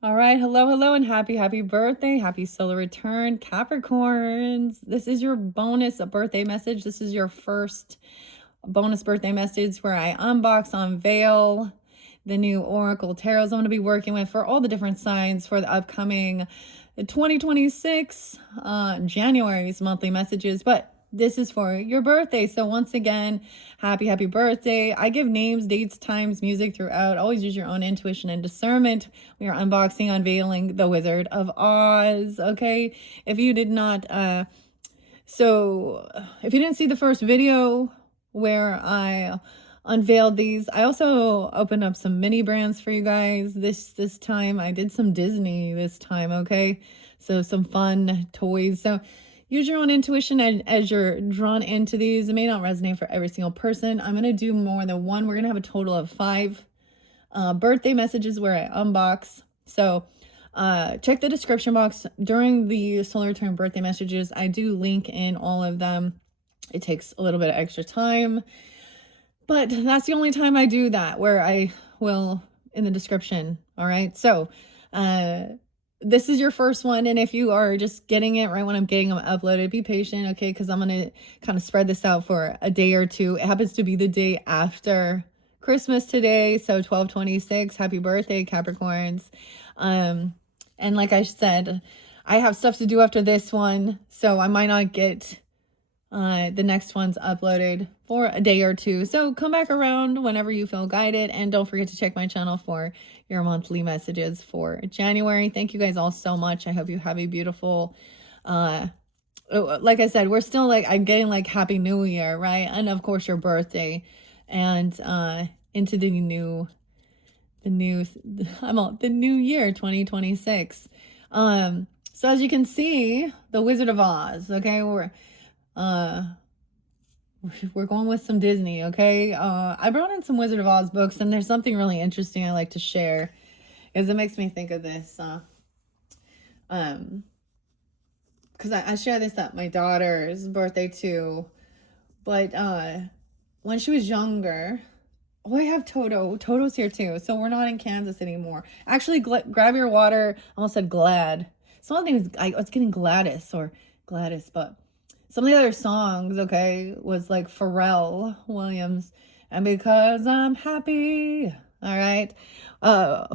All right, hello, and happy birthday. Happy solar return, Capricorns. This is your bonus birthday message. This is your first bonus birthday message where I unveil the new Oracle tarots I'm going to be working with for all the different signs for the upcoming 2026 January's monthly messages. But this is for your birthday. So once again, happy birthday. I give names, dates, times, music throughout. Always use your own intuition and discernment. We are unveiling the Wizard of Oz. Okay. If you did not, if you didn't see the first video where I unveiled these, I also opened up some mini brands for you guys this time. I did some Disney this time, okay? So some fun toys. So use your own intuition as you're drawn into these. It may not resonate for every single person. I'm going to do more than one. We're going to have a total of 5 birthday messages where I unbox. So check the description box during the solar return birthday messages. I do link in all of them. It takes a little bit of extra time, but that's the only time I do that, where I will in the description. All right. So this is your first one. And if you are just getting it right when I'm getting them uploaded, be patient. Okay. Cause I'm going to kind of spread this out for a day or two. It happens to be the day after Christmas today. So 12/26, happy birthday, Capricorns. And like I said, I have stuff to do after this one, so I might not get the next one's uploaded for a day or two. So come back around whenever you feel guided, and don't forget to check my channel for your monthly messages for January. Thank you guys all so much. I hope you have a beautiful like I said, we're still like, I'm getting like Happy New Year, right? And of course your birthday, and into the new year 2026. So as you can see, the Wizard of Oz, okay, we're going with some Disney, okay? I brought in some Wizard of Oz books, and there's something really interesting I like to share, because it makes me think of this. Because I share this at my daughter's birthday too, but when she was younger, oh, I have Toto. Toto's here too, so we're not in Kansas anymore. Actually, grab your water. I almost said Glad. Some of the names, I was getting Gladys or Gladys, but some of the other songs, okay, was like Pharrell Williams, and Because I'm Happy. All right.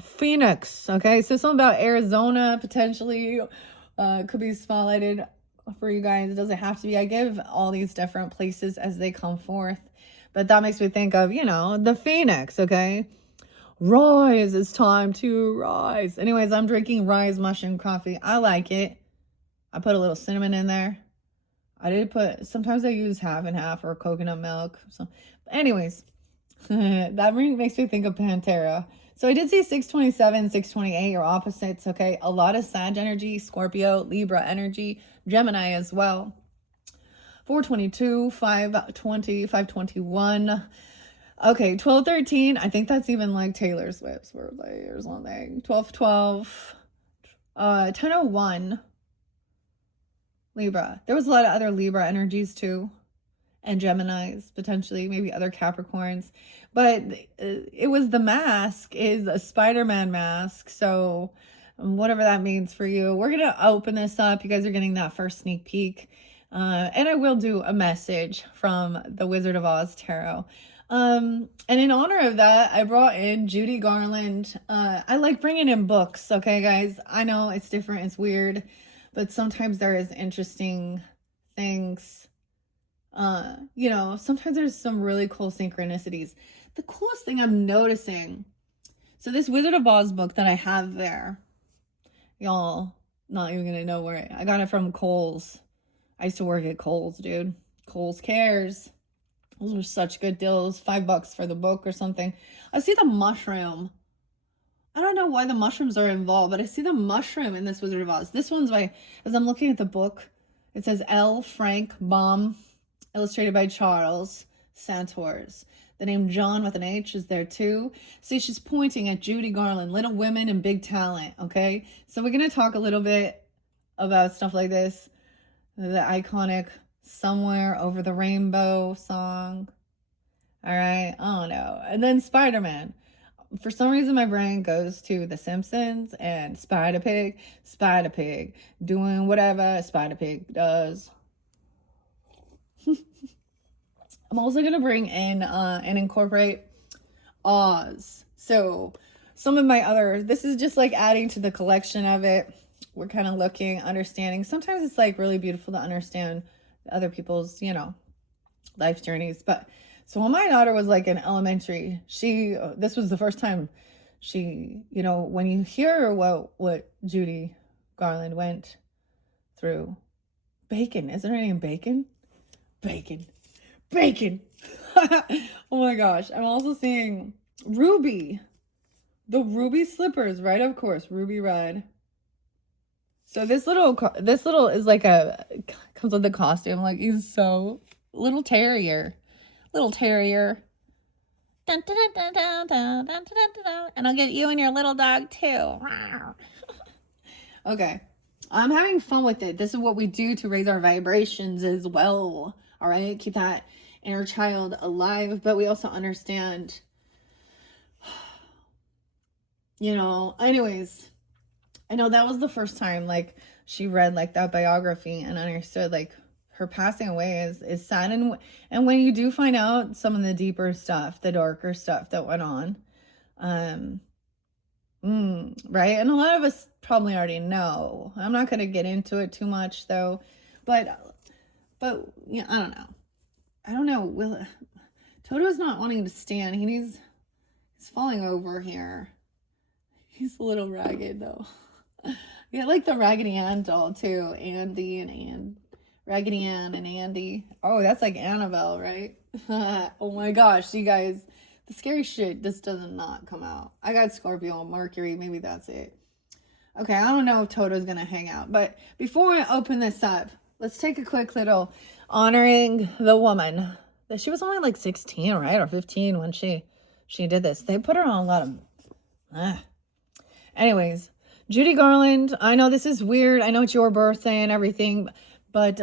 Phoenix, okay, so something about Arizona potentially could be spotlighted for you guys. It doesn't have to be. I give all these different places as they come forth, but that makes me think of, the Phoenix, okay? Rise, it's time to rise. Anyways, I'm drinking Rise mushroom coffee. I like it. I put a little cinnamon in there. Sometimes I use half and half or coconut milk. So, anyways, that makes me think of Pantera. So I did see 627, 628, your opposites, okay? A lot of Sag energy, Scorpio, Libra energy, Gemini as well. 422, 520, 521. Okay, 1213. I think that's even like Taylor Swift's birthday or something. 1212. 1001. Libra. There was a lot of other Libra energies too, and Geminis, potentially, maybe other Capricorns. But it was the mask is a Spider-Man mask. So whatever that means for you, we're going to open this up. You guys are getting that first sneak peek. And I will do a message from the Wizard of Oz Tarot. And in honor of that, I brought in Judy Garland. I like bringing in books, okay, guys? I know it's different, it's weird, but sometimes there is interesting things. Sometimes there's some really cool synchronicities. The coolest thing I'm noticing, so this Wizard of Oz book that I have there, y'all not even gonna know where I got it from. Kohl's. I used to work at Kohl's, dude. Kohl's Cares. Those were such good deals. $5 for the book or something. I see the mushroom. I don't know why the mushrooms are involved, but I see the mushroom in this Wizard of Oz. This one's as I'm looking at the book, it says L. Frank Baum, illustrated by Charles Santors. The name John with an H is there too. See, she's pointing at Judy Garland, Little Women and Big Talent, okay? So we're going to talk a little bit about stuff like this. The iconic Somewhere Over the Rainbow song. All right. Oh, no. And then Spider-Man. for some reason my brain goes to The Simpsons and Spider Pig, doing whatever Spider Pig does. I'm also going to bring in and incorporate Oz. So some of my other, this is just like adding to the collection of it. We're kind of looking, understanding. Sometimes it's like really beautiful to understand other people's, life journeys. But so when my daughter was like in elementary, this was the first time when you hear what Judy Garland went through. Bacon, isn't her name Bacon? Bacon. Oh my gosh. I'm also seeing Ruby. The Ruby slippers, right? Of course, Ruby red. So this little is like comes with the costume. Like, he's so little terrier. Dun, dun, dun, dun, dun, dun, dun, dun. And I'll get you and your little dog too. Okay. I'm having fun with it. This is what we do to raise our vibrations as well. All right. Keep that inner child alive. But we also understand, anyways, I know that was the first time like she read like that biography and understood like her passing away is sad. And when you do find out some of the deeper stuff, the darker stuff that went on, right? And a lot of us probably already know. I'm not going to get into it too much though, but I don't know. Toto's not wanting to stand. He's falling over here. He's a little ragged though. Yeah, like the Raggedy Ann doll too. Andy and Raggedy Ann and Andy. Oh, that's like Annabelle, right? Oh my gosh, you guys. The scary shit just does not come out. I got Scorpio and Mercury. Maybe that's it. Okay, I don't know if Toto's going to hang out. But before I open this up, let's take a quick little honoring the woman. She was only like 16, right? Or 15 when she did this. They put her on a lot of... Anyways, Judy Garland. I know this is weird. I know it's your birthday and everything. But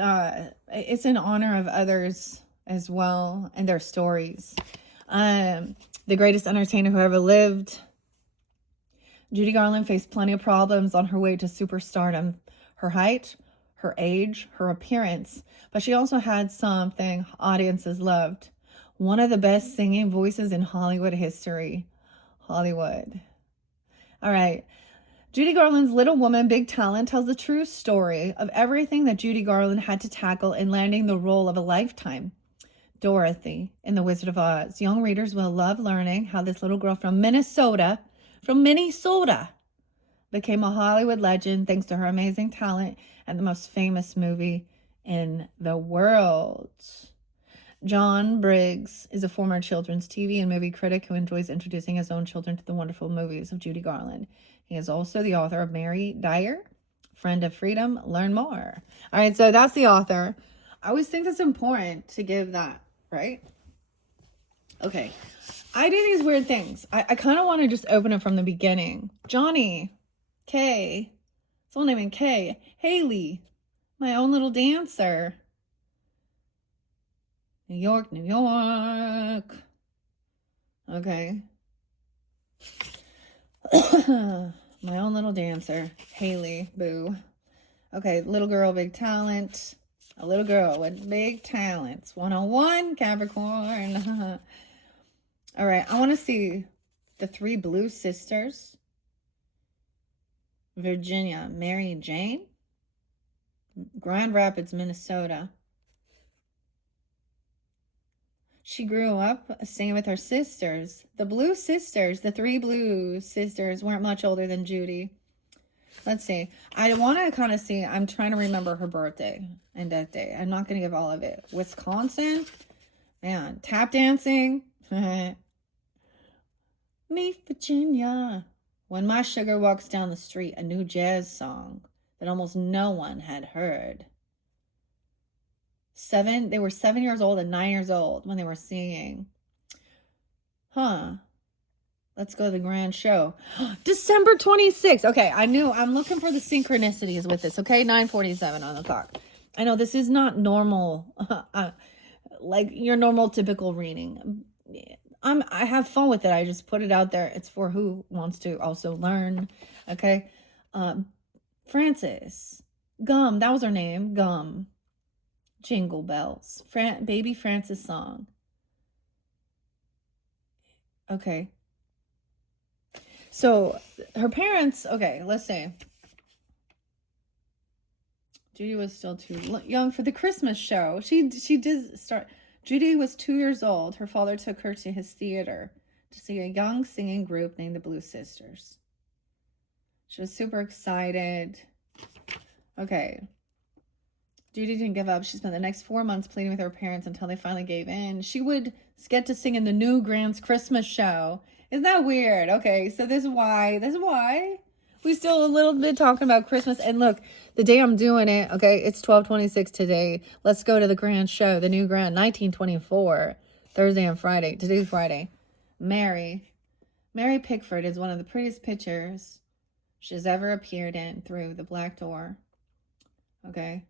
it's in honor of others as well and their stories. The greatest entertainer who ever lived. Judy Garland faced plenty of problems on her way to superstardom. Her height, her age, her appearance. But she also had something audiences loved. One of the best singing voices in Hollywood history. Hollywood. All right. Judy Garland's Little Woman, Big Talent tells the true story of everything that Judy Garland had to tackle in landing the role of a lifetime. Dorothy in The Wizard of Oz. Young readers will love learning how this little girl from Minnesota, became a Hollywood legend thanks to her amazing talent and the most famous movie in the world. John Briggs is a former children's TV and movie critic who enjoys introducing his own children to the wonderful movies of Judy Garland. He is also the author of Mary Dyer, Friend of Freedom. Learn more. All right, so that's the author. I always think it's important to give that, right? Okay. I do these weird things. I kind of want to just open it from the beginning. Johnny, Kay, someone named Kay, Haley, my own little dancer. New York, New York. Okay. My own little dancer, Haley, boo. Okay, little girl, big talent. A little girl with big talents. 101, Capricorn. All right, I want to see the three blue sisters. Virginia, Mary Jane. Grand Rapids, Minnesota. She grew up staying with her sisters. The blue sisters, the three blue sisters, weren't much older than Judy. Let's see. I want to kind of see. I'm trying to remember her birthday and that day. I'm not going to give all of it. Wisconsin. Man, tap dancing. Me, Virginia. When my sugar walks down the street, a new jazz song that almost no one had heard. They were 7 years old and 9 years old when they were singing. Let's go to the grand show. December 26th. Okay, I'm looking for the synchronicities with this, okay? 9:47 on the clock. I know this is not normal, like your normal typical reading. I have fun with it. I just put it out there. It's for who wants to also learn. Okay. Frances. Gum. That was her name. Gum. Jingle Bells. Baby Frances song. Okay. So her parents, okay, let's say Judy was still too young for the Christmas show. She did start. Judy was 2 years old. Her father took her to his theater to see a young singing group named the Blue Sisters. She was super excited. Okay. Judy didn't give up. She spent the next 4 months pleading with her parents until they finally gave in. She would get to sing in the New Grant's Christmas show. Isn't that weird? Okay, so this is why we still a little bit talking about Christmas. And look, the day I'm doing it, okay, it's 12/26 today. Let's go to the Grand show, the New Grand, 1924, Thursday and Friday. Today's Friday. Mary Pickford is one of the prettiest pictures she's ever appeared in through the black door. Okay.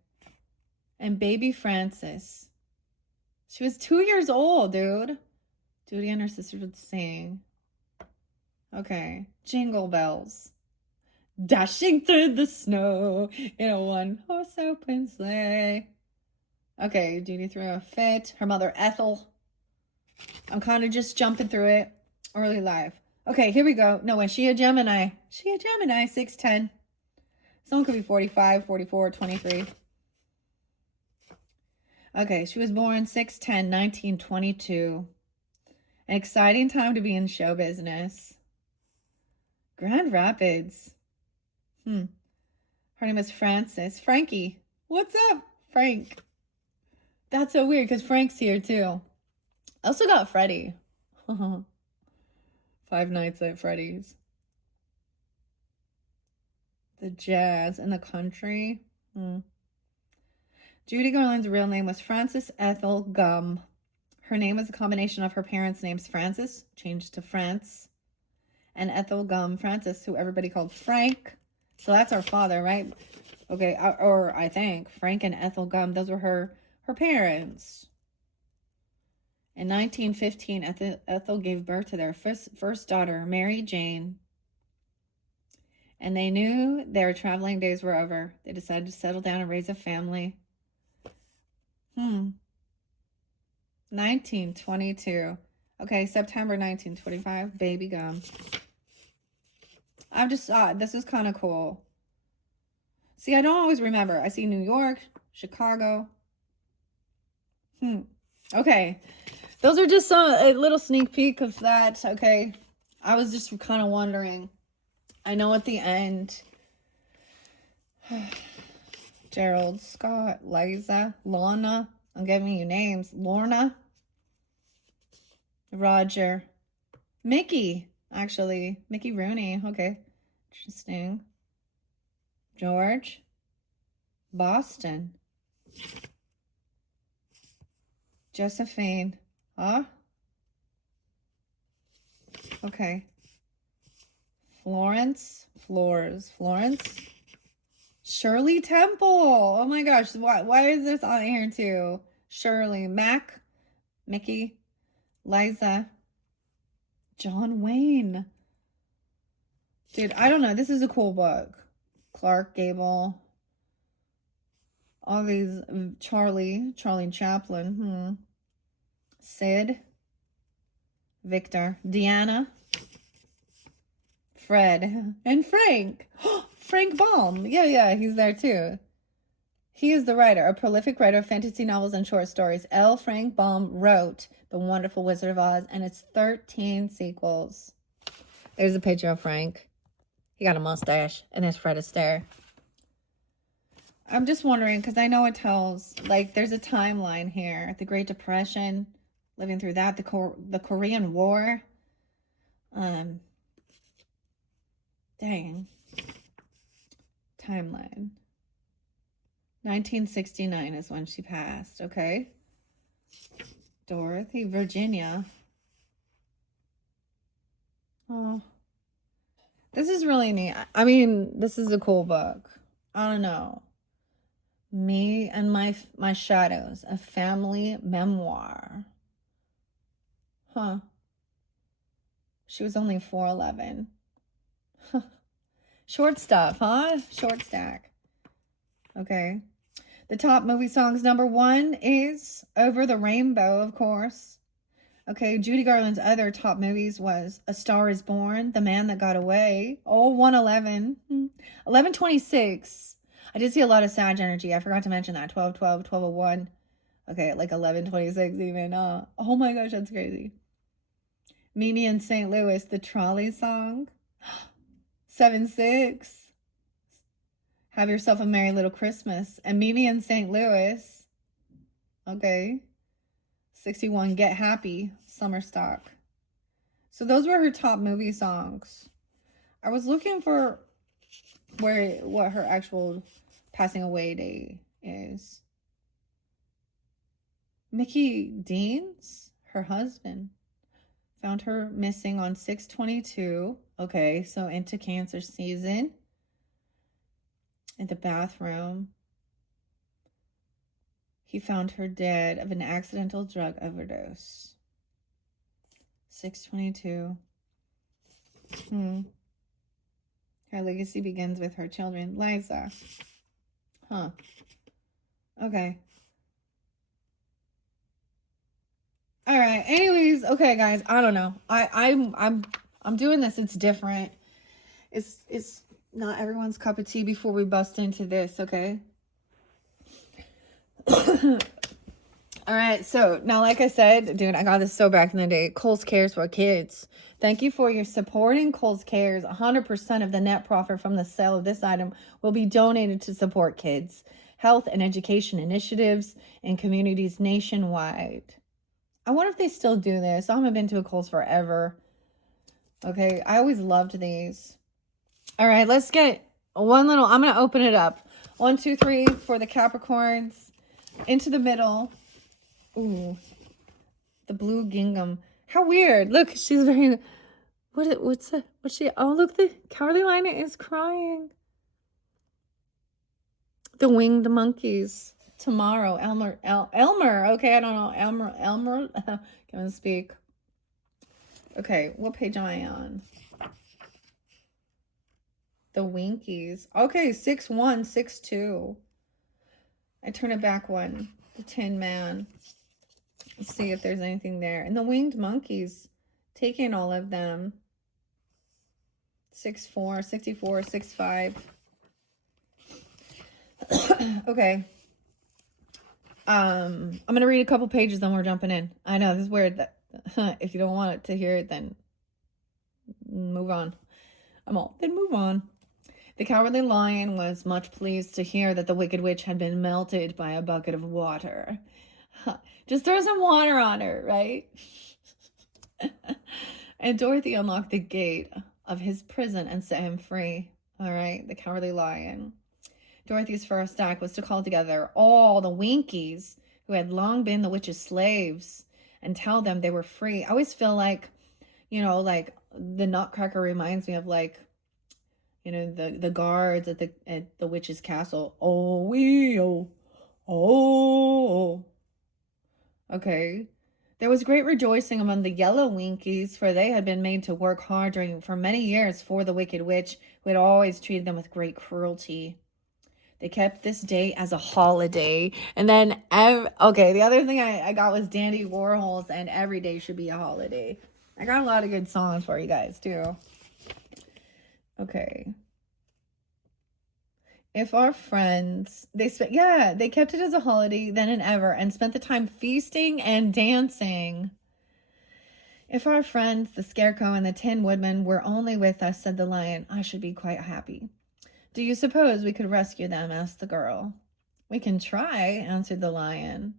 And baby Frances. She was 2 years old, dude. Judy and her sister would sing. Okay. Jingle bells. Dashing through the snow in a one-horse open sleigh. Okay, Judy threw a fit. Her mother, Ethel. I'm kind of just jumping through it. Early life. Okay, here we go. No way. She a Gemini. 6'10". Someone could be 45, 44, 23. Okay, she was born 6'10", 1922. An exciting time to be in show business. Grand Rapids. Her name is Frances. Frankie. What's up, Frank? That's so weird because Frank's here too. I also got Freddie. 5 Nights at Freddy's. The jazz and the country. Judy Garland's real name was Frances Ethel Gum. Her name was a combination of her parents' names, Frances, changed to France, and Ethel Gum Francis, who everybody called Frank. So that's our father, right? Okay, or I think Frank and Ethel Gum, those were her parents. In 1915, Ethel gave birth to their first daughter, Mary Jane. And they knew their traveling days were over. They decided to settle down and raise a family. 1922. Okay, September 1925. Baby Gum. I'm just, this is kind of cool. See, I don't always remember. I see New York, Chicago. Okay. Those are just a little sneak peek of that. Okay. I was just kind of wondering. I know at the end, Gerald, Scott, Liza, Lana, I'm giving you names. Lorna, Roger, Mickey, actually. Mickey Rooney. Okay. Interesting. George, Boston, Josephine. Huh? Okay. Florence. Shirley Temple. Oh my gosh. Why is this on here too? Shirley. Mickey. Liza. John Wayne. Dude, I don't know. This is a cool book. Clark Gable. All these. Charlie Chaplin. Sid. Victor. Deanna. Fred. And Frank. Frank Baum. Yeah, he's there too. He is the writer, a prolific writer of fantasy novels and short stories. L. Frank Baum wrote The Wonderful Wizard of Oz and its 13 sequels. There's a picture of Frank. He got a mustache, and there's Fred Astaire. I'm just wondering, because I know it tells, like, there's a timeline here. The Great Depression, living through that, the Korean War. Dang. Timeline. 1969 is when she passed, okay? Dorothy, Virginia. Oh. This is really neat. I mean, this is a cool book. I don't know. Me and my Shadows, a family memoir. Huh. She was only 4'11". Short stuff, huh? Short stack. Okay. The top movie songs. Number 1 is Over the Rainbow, of course. Okay, Judy Garland's other top movies was A Star is Born, The Man That Got Away, 111, 1126. I did see a lot of Sag energy. I forgot to mention that. 1212, 1201. Okay, like 1126 even. Oh my gosh, that's crazy. Mimi in St. Louis, the trolley song. 7-6. Have Yourself a Merry Little Christmas. And Mimi in St. Louis. Okay. 61, Get Happy, Summer Stock. So those were her top movie songs. I was looking for what her actual passing away day is. Mickey Deans, her husband, found her missing on 6/22. Okay, so into cancer season. In the bathroom. He found her dead of an accidental drug overdose. 6/22. Her legacy begins with her children. Liza. Huh. Okay. All right. Anyways, okay, guys. I don't know. I'm doing this. It's different. It's not everyone's cup of tea before we bust into this. Okay. All right, so now, like I said, dude, I got this so back in the day. Kohl's Cares for Kids. Thank you for your supporting Kohl's Cares. 100% of the net profit from the sale of this item will be donated to support kids, health, and education initiatives in communities nationwide. I wonder if they still do this. I haven't been to a Kohl's forever. Okay, I always loved these. All right, let's get one little, I'm going to open it up. 1, 2, 3 for the Capricorns. Into the middle. Ooh, the blue gingham. How weird. Look, she's very, what's she, oh, look, the Cowardly Lion is crying. The Winged Monkeys. Tomorrow, Elmer, okay, I don't know, Elmer, can't speak. Okay, what page am I on? The Winkies. Okay, 6-1, 6-2. I turn it back one. The Tin Man. Let's see if there's anything there. And the Winged Monkeys. Taking all of them. 6-4, 64, 6-5. Okay. I'm going to read a couple pages, then we're jumping in. I know, this is weird. That if you don't want it to hear it, then move on. Then move on. The Cowardly Lion was much pleased to hear that the Wicked Witch had been melted by a bucket of water. Just throw some water on her, right? And Dorothy unlocked the gate of his prison and set him free. All right, the Cowardly Lion. Dorothy's first act was to call together all the Winkies who had long been the witch's slaves and tell them they were free. I always feel like, you know, like the Nutcracker reminds me of like, you know, the guards at the witch's castle. Oh. Okay. There was great rejoicing among the yellow Winkies, for they had been made to work hard for many years for the Wicked Witch, who had always treated them with great cruelty. They kept this day as a holiday. And then, okay, the other thing I got was Dandy Warhols and Every Day Should Be a Holiday. I got a lot of good songs for you guys, too. Okay. If our friends, they kept it as a holiday then and ever and spent the time feasting and dancing. If our friends, the Scarecrow and the Tin Woodman, were only with us, said the Lion, I should be quite happy. Do you suppose we could rescue them? Asked the girl. We can try, answered the Lion.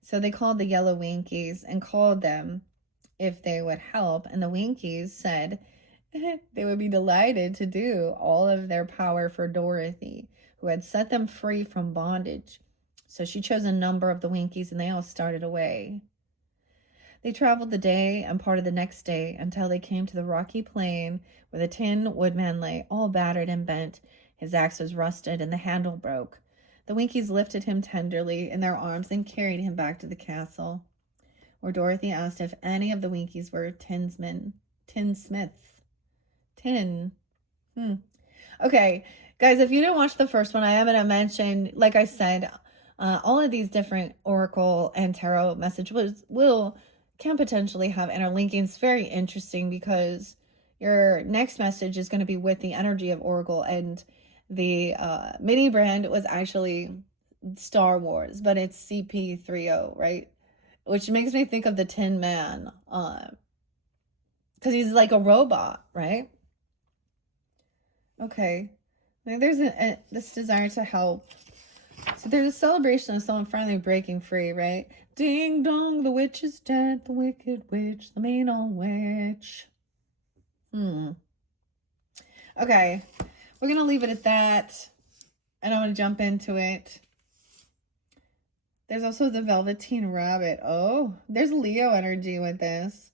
So they called the yellow Winkies and called them if they would help, and the Winkies said they would be delighted to do all of their power for Dorothy, who had set them free from bondage. So she chose a number of the Winkies, and they all started away. They traveled the day and part of the next day until they came to the rocky plain where the Tin Woodman lay, all battered and bent. His axe was rusted and the handle broke. The Winkies lifted him tenderly in their arms and carried him back to the castle, where Dorothy asked if any of the Winkies were tinsmen. Tinsmith. Tin. Okay, guys, if you didn't watch the first one, I am going to mention, like I said, all of these different oracle and tarot messages can potentially have interlinking. It's very interesting because your next message is going to be with the energy of oracle, and the mini brand was actually Star Wars, but it's CP30, right? Which makes me think of the Tin Man, because he's like a robot, right? Okay, there's this desire to help. So there's a celebration of someone finally breaking free, right? Ding dong, the witch is dead, the wicked witch, the mean old witch. Okay, we're gonna leave it at that, and I'm gonna jump into it. There's also the Velveteen Rabbit. Oh, there's Leo energy with this.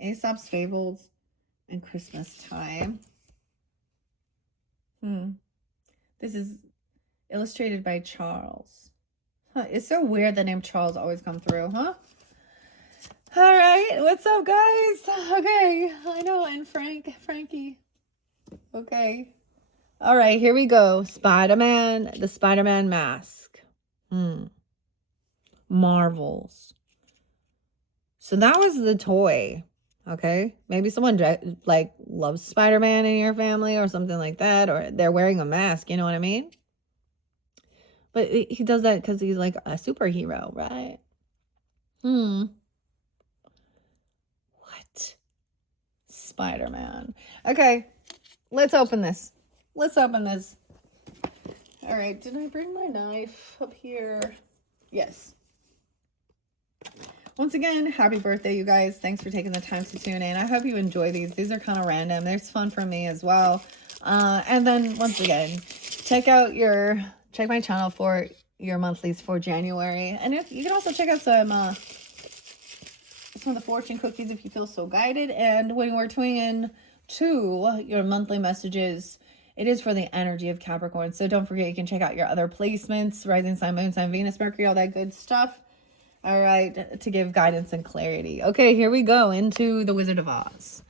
Aesop's Fables and Christmas time. This is illustrated by Charles. It's so weird the name Charles always come through, huh? All right, what's up, guys? Okay, I know, and Frankie. Okay. All right, here we go. Spider-Man, the Spider-Man mask. Marvels. So that was the toy. Okay, maybe someone like loves Spider-Man in your family or something like that, or they're wearing a mask, you know what I mean? But he does that because he's like a superhero, right? What? Spider-Man. Okay, let's open this. All right, did I bring my knife up here? Yes. Once again, happy birthday, you guys. Thanks for taking the time to tune in. I hope you enjoy these. These are kind of random. There's fun for me as well. And then, once again, check my channel for your monthlies for January. And you can also check out some of the fortune cookies if you feel so guided. And when we're tuning in to your monthly messages, it is for the energy of Capricorn. So don't forget, you can check out your other placements, rising sign, moon sign, Venus, Mercury, all that good stuff. All right, to give guidance and clarity. Okay, here we go into the Wizard of Oz.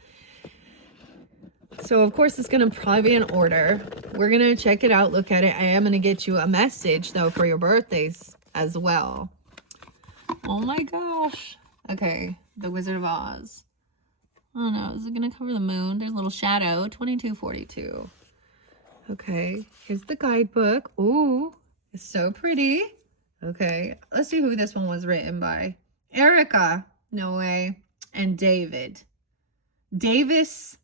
So, of course, it's going to probably be in order. We're going to check it out, look at it. I am going to get you a message, though, for your birthdays as well. Oh, my gosh. Okay, the Wizard of Oz. Oh, no, is it going to cover the moon? There's a little shadow, 2242. Okay, here's the guidebook. Ooh, it's so pretty. Okay, let's see who this one was written by. Erica, no way, and David. Davis,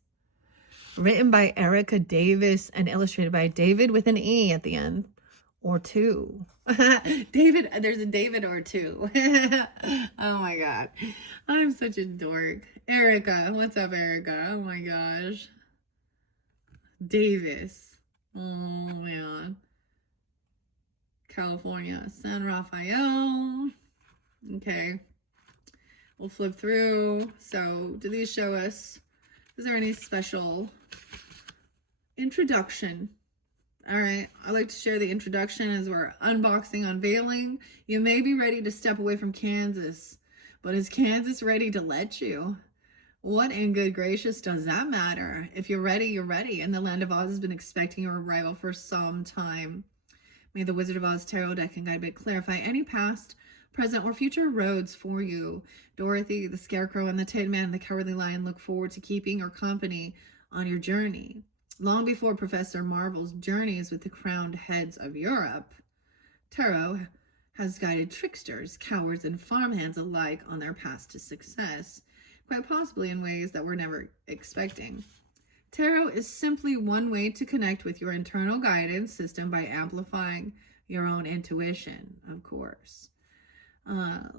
written by Erica Davis and illustrated by David with an E at the end, or two. David, there's a David or two. Oh my God, I'm such a dork. Erica, what's up, Erica? Oh my gosh. Davis, oh man. California, San Rafael. Okay, we'll flip through. So do these show us, is there any special introduction? All right, I like to share the introduction as we're unboxing, unveiling. You may be ready to step away from Kansas, but is Kansas ready to let you? What in good gracious does that matter? If you're ready, you're ready. And the Land of Oz has been expecting your arrival for some time. May the Wizard of Oz Tarot deck and guidebook clarify any past, present, or future roads for you. Dorothy, the Scarecrow, and the Tin Man, the Cowardly Lion look forward to keeping your company on your journey. Long before Professor Marvel's journeys with the crowned heads of Europe, Tarot has guided tricksters, cowards, and farmhands alike on their path to success, quite possibly in ways that we're never expecting. Tarot is simply one way to connect with your internal guidance system by amplifying your own intuition, of course.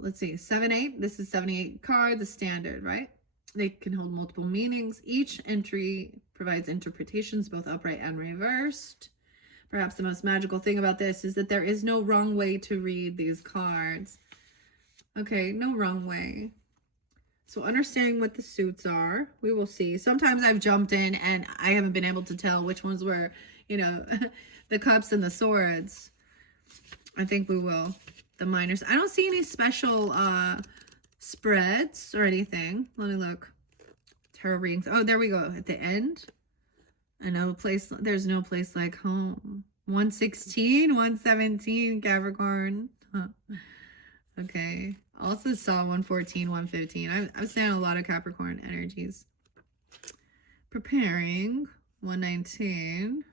Let's see, 7-8. This is 78 cards, the standard, right? They can hold multiple meanings. Each entry provides interpretations, both upright and reversed. Perhaps the most magical thing about this is that there is no wrong way to read these cards. Okay, no wrong way. So understanding what the suits are, we will see. Sometimes I've jumped in and I haven't been able to tell which ones were, you know, the cups and the swords. I think we will. The minors. I don't see any special spreads or anything. Let me look. tarot readings. Oh, there we go. At the end. I know there's no place like home. 116, 117, Capricorn. Huh. Okay. Also saw 114, 115. I'm seeing a lot of Capricorn energies. Preparing. 119.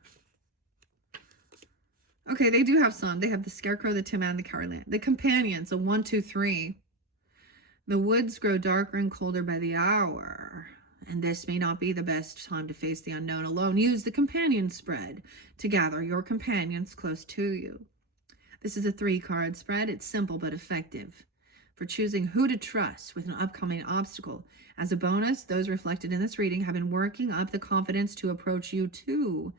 Okay, they do have some. They have the Scarecrow, the Tin Man, the Cowardland. The Companion. So 1, 2, 3. The woods grow darker and colder by the hour, and this may not be the best time to face the unknown alone. Use the companion spread to gather your companions close to you. This is a 3-card spread. It's simple but effective for choosing who to trust with an upcoming obstacle. As a bonus, those reflected in this reading have been working up the confidence to approach you too.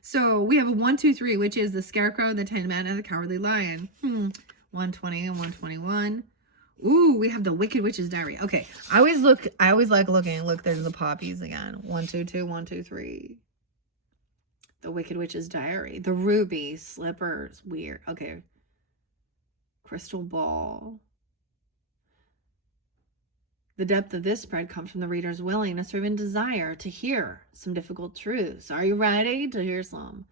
So we have a 1, 2, 3, which is the Scarecrow, the Tin Man, and the Cowardly Lion. 120 and 121. Ooh, we have the Wicked Witch's Diary. Okay, I always like looking. Look, there's the poppies again. 1, 2, 2, 1, 2, 3. The Wicked Witch's Diary. The ruby slippers. Weird. Okay. Crystal ball. The depth of this spread comes from the reader's willingness or even desire to hear some difficult truths. Are you ready to hear some?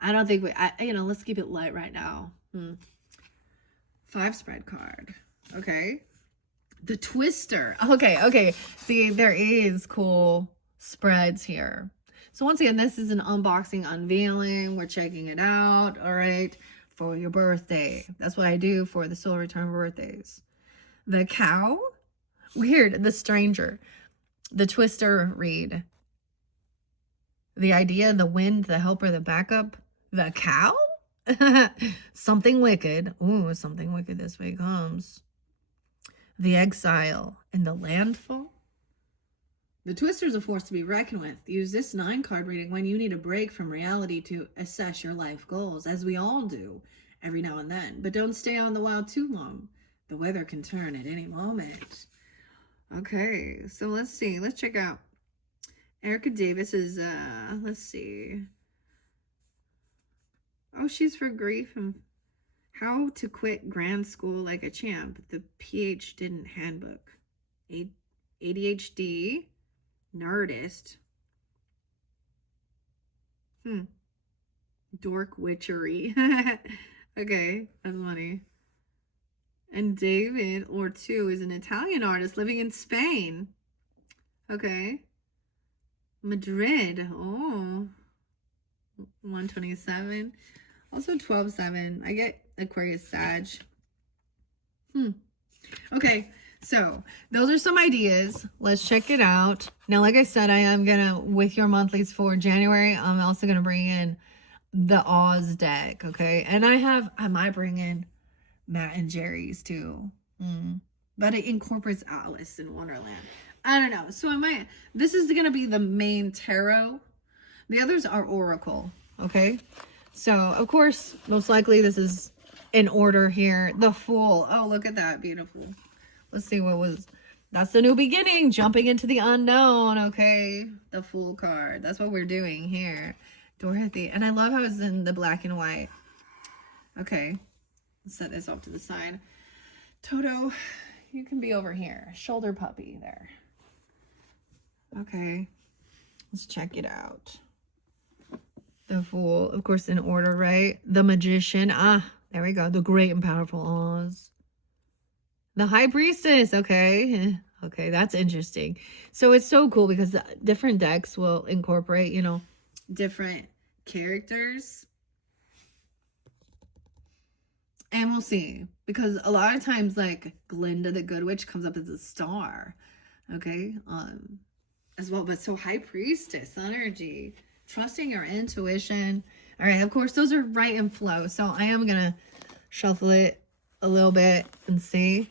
I don't think let's keep it light right now. 5 spread card. Okay. The Twister. Okay. See, there is cool spreads here. So once again, this is an unboxing, unveiling. We're checking it out. All right. For your birthday. That's what I do for the soul return birthdays. The Cow. Weird. The Stranger. The Twister read. The Idea, the Wind, the Helper, the Backup. The Cow? Something wicked. Ooh, something wicked this way comes. The Exile and the Landfall. The Twister is a force to be reckoned with. Use this 9-card reading when you need a break from reality to assess your life goals, as we all do every now and then. But don't stay on the wild too long. The weather can turn at any moment. Okay, so let's see. Let's check out. Erica Davis is, let's see. Oh, she's for grief and how to quit grad school like a champ. The PH didn't handbook. ADHD. Nerdist. Dork witchery. Okay, that's funny. And David, or 2, is an Italian artist living in Spain. Okay. Madrid. Oh. 127. Also 12-7. I get Aquarius Sag. Okay. So those are some ideas. Let's check it out. Now, like I said, I am going to, with your monthlies for January, I'm also going to bring in the Oz deck. Okay. And I might bring in Matt and Jerry's too. But it incorporates Alice in Wonderland. I don't know. So this is going to be the main tarot. The others are Oracle. Okay. So of course, most likely this is in order here. The Fool. Oh, look at that. Beautiful. Let's see that's the new beginning, jumping into the unknown. Okay. The Fool card. That's what we're doing here. Dorothy. And I love how it's in the black and white. Okay. Let's set this off to the side. Toto, you can be over here. Shoulder puppy there. Okay. Let's check it out. The Fool, of course, in order, right? The Magician. There we go. The Great and Powerful Oz. The High Priestess. Okay. Okay, that's interesting. So it's so cool because different decks will incorporate, different characters. And we'll see. Because a lot of times, like, Glinda the Good Witch comes up as a star. Okay? As well. But so High Priestess energy. Trusting your intuition. All right. Of course, those are right in flow. So I am going to shuffle it a little bit and see.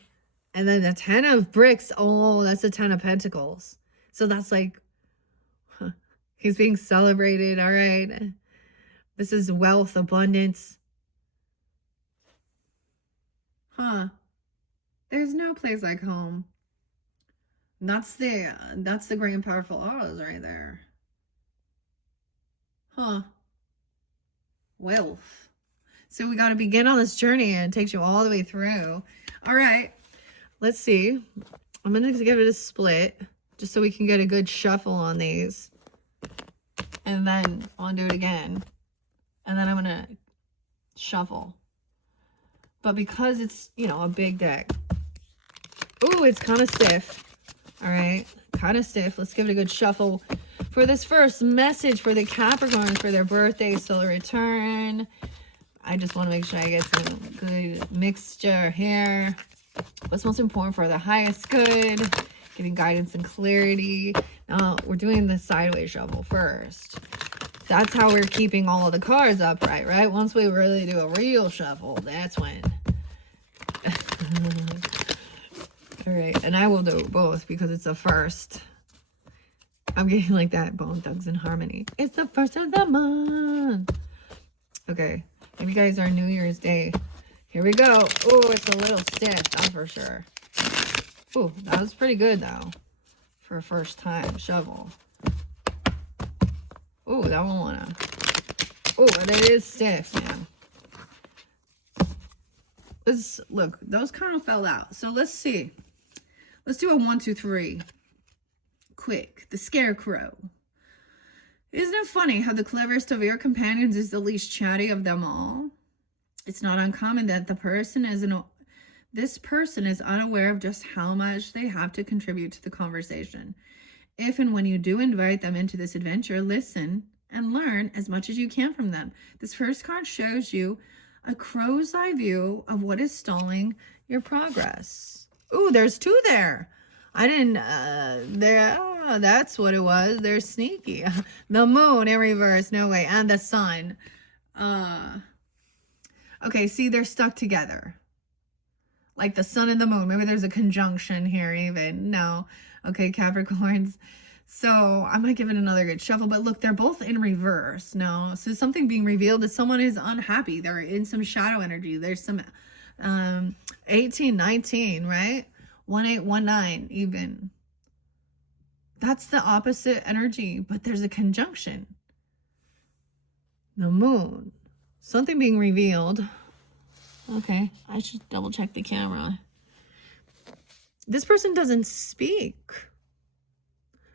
And then the 10 of bricks. Oh, that's the 10 of pentacles. So that's like, he's being celebrated. All right. This is wealth, abundance. There's no place like home. That's the Great and Powerful Oz right there. Wealth. So we got to begin on this journey, and it takes you all the way through. All right. Let's see. I'm going to give it a split. just so we can get a good shuffle on these. And then I'll do it again. And then I'm going to shuffle. But because it's, you know, a big deck. Ooh, it's kind of stiff. All right. Kind of stiff. Let's give it a good shuffle. For this first message for the Capricorn for their birthday, solar return. I just want to make sure I get some good mixture here. What's most important for the highest good? Giving guidance and clarity. Now, we're doing the sideways shuffle first. That's how we're keeping all of the cards upright, right? Once we really do a real shuffle, that's when. All right, and I will do both because it's the first. I'm getting like that Bone Thugs in Harmony. It's the first of the month. Okay, if you guys are New Year's Day, here we go. Oh, it's a little stiff, that's for sure. Oh, that was pretty good though for a first time shovel. Oh, that one wanna. Oh, but it is stiff, man. Let's look. Those kind of fell out. So let's see. Let's do a 1, 2, 3. Quick. The Scarecrow. Isn't it funny how the cleverest of your companions is the least chatty of them all? It's not uncommon that this person is unaware of just how much they have to contribute to the conversation. If and when you do invite them into this adventure, listen and learn as much as you can from them. This first card shows you a crow's eye view of what is stalling your progress. Ooh, there's 2 there. I didn't, that's what it was. They're sneaky. The moon in reverse, no way. And the sun. Okay, see, they're stuck together. Like the sun and the moon. Maybe there's a conjunction here even. No. Okay, Capricorns. So I might give it another good shuffle. But look, they're both in reverse. No. So something being revealed that someone is unhappy. They're in some shadow energy. There's some 18, 19, right? 1819 even. That's the opposite energy. But there's a conjunction. The moon. Something being revealed. Okay, I should double check the camera. This person doesn't speak,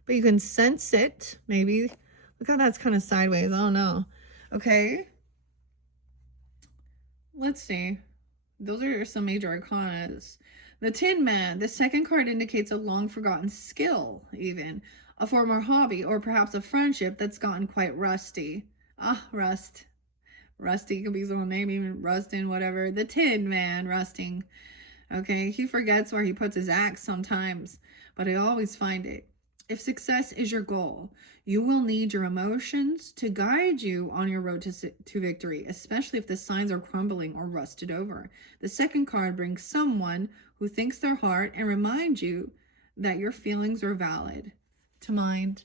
but you can sense it, maybe. Look how that's kind of sideways. I don't know. Okay. Let's see. Those are some major arcanas. The Tin Man. The second card indicates a long-forgotten skill, even. A former hobby, or perhaps a friendship that's gotten quite rusty. Ah, rust. Rusty could be someone name, even Rustin, whatever. The Tin Man, rusting. Okay, he forgets where he puts his axe sometimes, but I always find it. If success is your goal, you will need your emotions to guide you on your road to victory, especially if the signs are crumbling or rusted over. The second card brings someone who thinks their heart and reminds you that your feelings are valid to mind.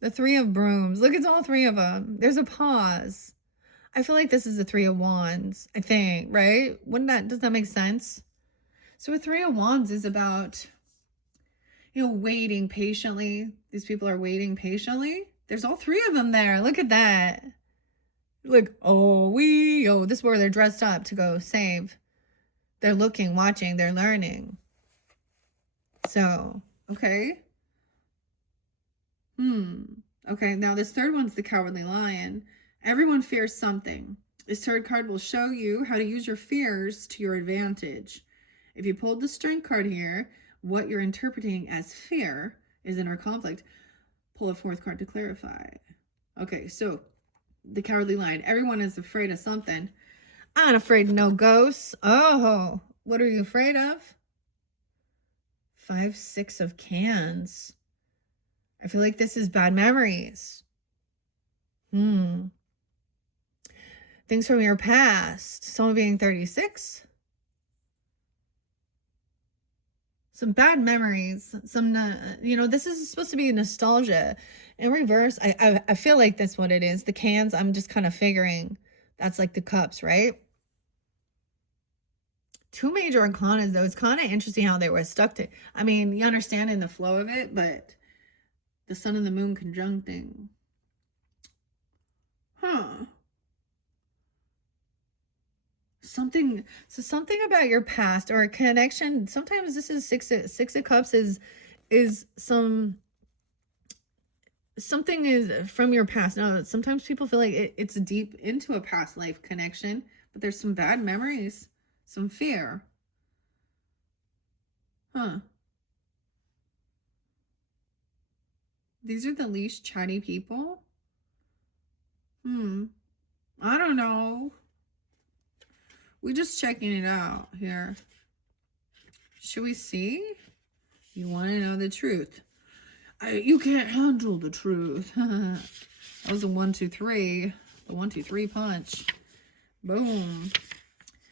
The Three of Brooms. Look, it's all 3 of them. There's a pause. I feel like this is the 3 of Wands, I think, right? Does that make sense? So a 3 of Wands is about, waiting patiently. These people are waiting patiently. There's all 3 of them there. Look at that. Look, this is where they're dressed up to go save. They're looking, watching, they're learning. So, okay. Okay, now this third one's the Cowardly Lion. Everyone fears something. This third card will show you how to use your fears to your advantage. If you pulled the Strength card here, what you're interpreting as fear is inner conflict. Pull a 4th card to clarify. Okay, so the Cowardly Lion. Everyone is afraid of something. I'm not afraid of no ghosts. Oh, what are you afraid of? 5, 6 of cans. I feel like this is bad memories. Things from your past. Someone being 36. Some bad memories. Some, this is supposed to be nostalgia. In reverse, I feel like that's what it is. The cans, I'm just kind of figuring that's like the cups, right? 2 major arcanas, though. It's kind of interesting how they were stuck to. I mean, you understand in the flow of it, but the sun and the moon conjuncting. something about your past or a connection. Sometimes this is six of cups is something is from your past. Now, sometimes people feel like it's deep into a past life connection, but there's some bad memories, some fear. Huh. These are the least chatty people. I don't know. We're just checking it out here. Should we see? You want to know the truth. You can't handle the truth. That was a 1, 2, 3. The 1, 2, 3 punch. Boom.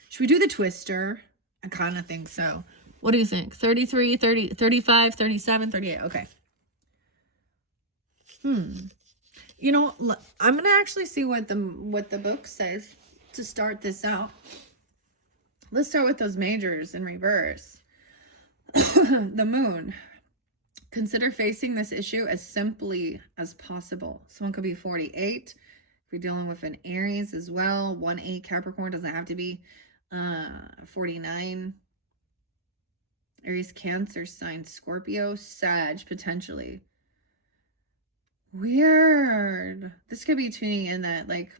Should we do the twister? I kind of think so. What do you think? 33, 30, 35, 37, 38. Okay. You know, I'm going to actually see what the book says to start this out. Let's start with those majors in reverse. The moon. Consider facing this issue as simply as possible. Someone could be 48. If you're dealing with an Aries as well, 1-8 Capricorn, doesn't have to be 49. Aries, Cancer sign, Scorpio, Sag, potentially. Weird. This could be tuning in that, like,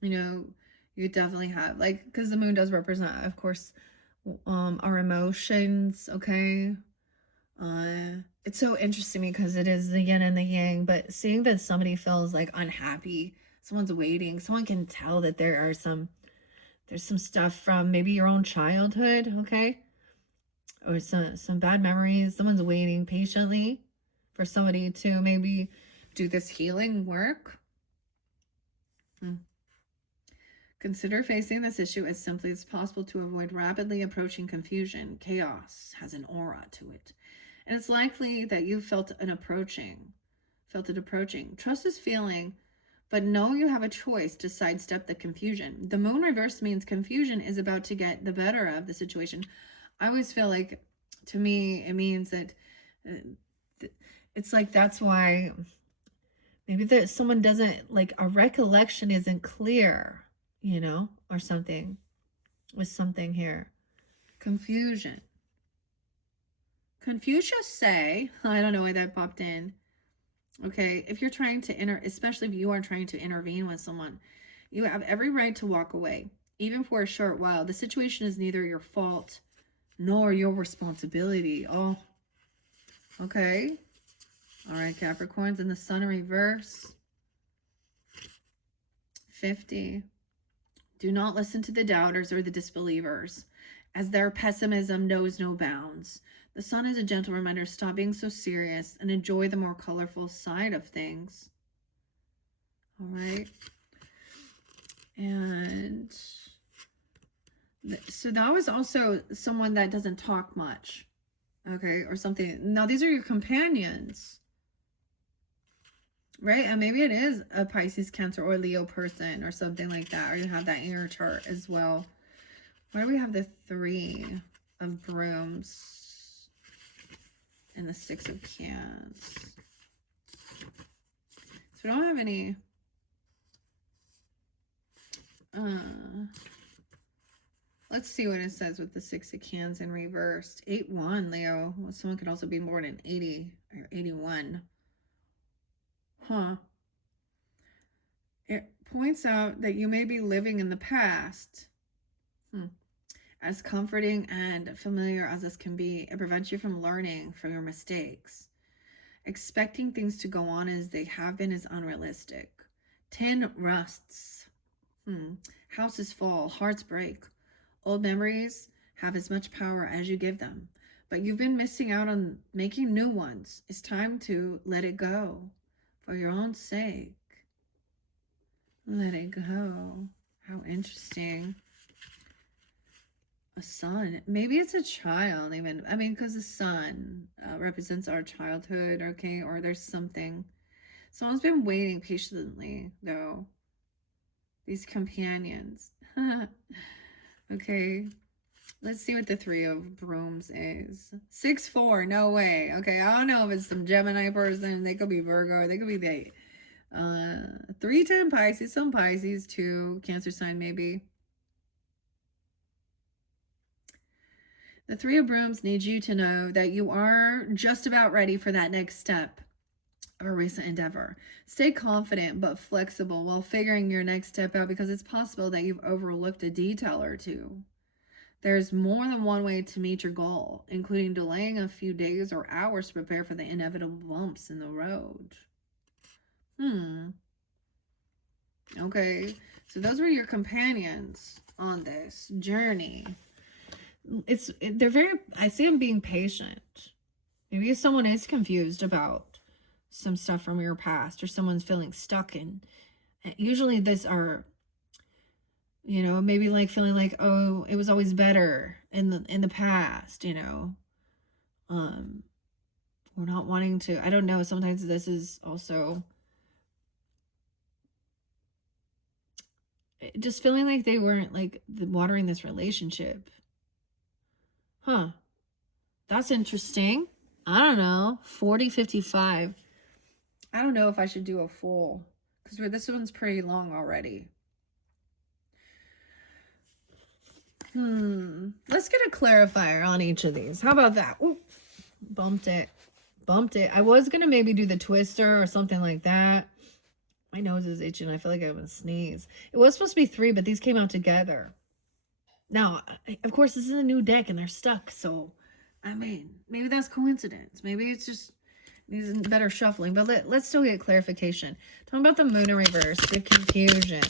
you know, you definitely have, like, because the moon does represent, of course, our emotions, okay? It's so interesting because it is the yin and the yang, but seeing that somebody feels like unhappy, someone's waiting, someone can tell that there's some stuff from maybe your own childhood, okay? Or some bad memories. Someone's waiting patiently for somebody to maybe do this healing work. Consider facing this issue as simply as possible to avoid rapidly approaching confusion. Chaos has an aura to it. And it's likely that you felt it approaching. Trust this feeling, but know you have a choice to sidestep the confusion. The moon reverse means confusion is about to get the better of the situation. I always feel like, to me, it means that it's like that's why maybe that someone doesn't, like, a recollection isn't clear, you know, or something with something here. Confusion. Confucius say, I don't know why that popped in. Okay, if you're trying to especially if you are trying to intervene with someone, you have every right to walk away, even for a short while. The situation is neither your fault nor your responsibility. Oh, okay. All right, Capricorns, and the sun in reverse. 50. Do not listen to the doubters or the disbelievers, as their pessimism knows no bounds. The sun is a gentle reminder, stop being so serious and enjoy the more colorful side of things. All right. And so that was also someone that doesn't talk much. Okay, or something. Now, these are your companions. Right? And maybe it is a Pisces, Cancer, or Leo person or something like that. Or you have that in your chart as well. Why do we have the 3 of Brooms and the 6 of Cans? So we don't have any... let's see what it says with the 6 of Cans in reversed. 8-1, Leo. Well, someone could also be born in 80 or 81. Huh. It points out that you may be living in the past. As comforting and familiar as this can be, it prevents you from learning from your mistakes. Expecting things to go on as they have been is unrealistic. Tin rusts. Houses fall. Hearts break. Old memories have as much power as you give them. But you've been missing out on making new ones. It's time to let it go. For your own sake. Let it go. How interesting. A son. Maybe it's a child even. I mean, because the sun represents our childhood, okay? Or there's something. Someone's been waiting patiently, though. These companions. Okay. Let's see what the 3 of Brooms is. 6-4. No way. Okay. I don't know if it's some Gemini person. They could be Virgo. They could be the 3-10 Pisces. Some Pisces too. Cancer sign maybe. The Three of Brooms needs you to know that you are just about ready for that next step or recent endeavor. Stay confident but flexible while figuring your next step out, because it's possible that you've overlooked a detail or two. There's more than one way to meet your goal, including delaying a few days or hours to prepare for the inevitable bumps in the road. Okay, so those were your companions on this journey. They're very, I see them being patient. Maybe someone is confused about some stuff from your past, or someone's feeling stuck in. Usually these are, you know, maybe like feeling like, oh, it was always better in the past, you know. We're not wanting to, I don't know, sometimes this is also just feeling like they weren't like watering this relationship. Huh. That's interesting. I don't know. 40-55. I don't know if I should do a full, because this one's pretty long already. Let's get a clarifier on each of these. How about that? Ooh, bumped it. I was going to maybe do the twister or something like that. My nose is itching. I feel like I'm going to sneeze. It was supposed to be 3, but these came out together. Now, of course, this is a new deck and they're stuck. So, I mean, maybe that's coincidence. Maybe it's just needs better shuffling. But let's still get clarification. Talking about the moon in reverse, the confusion.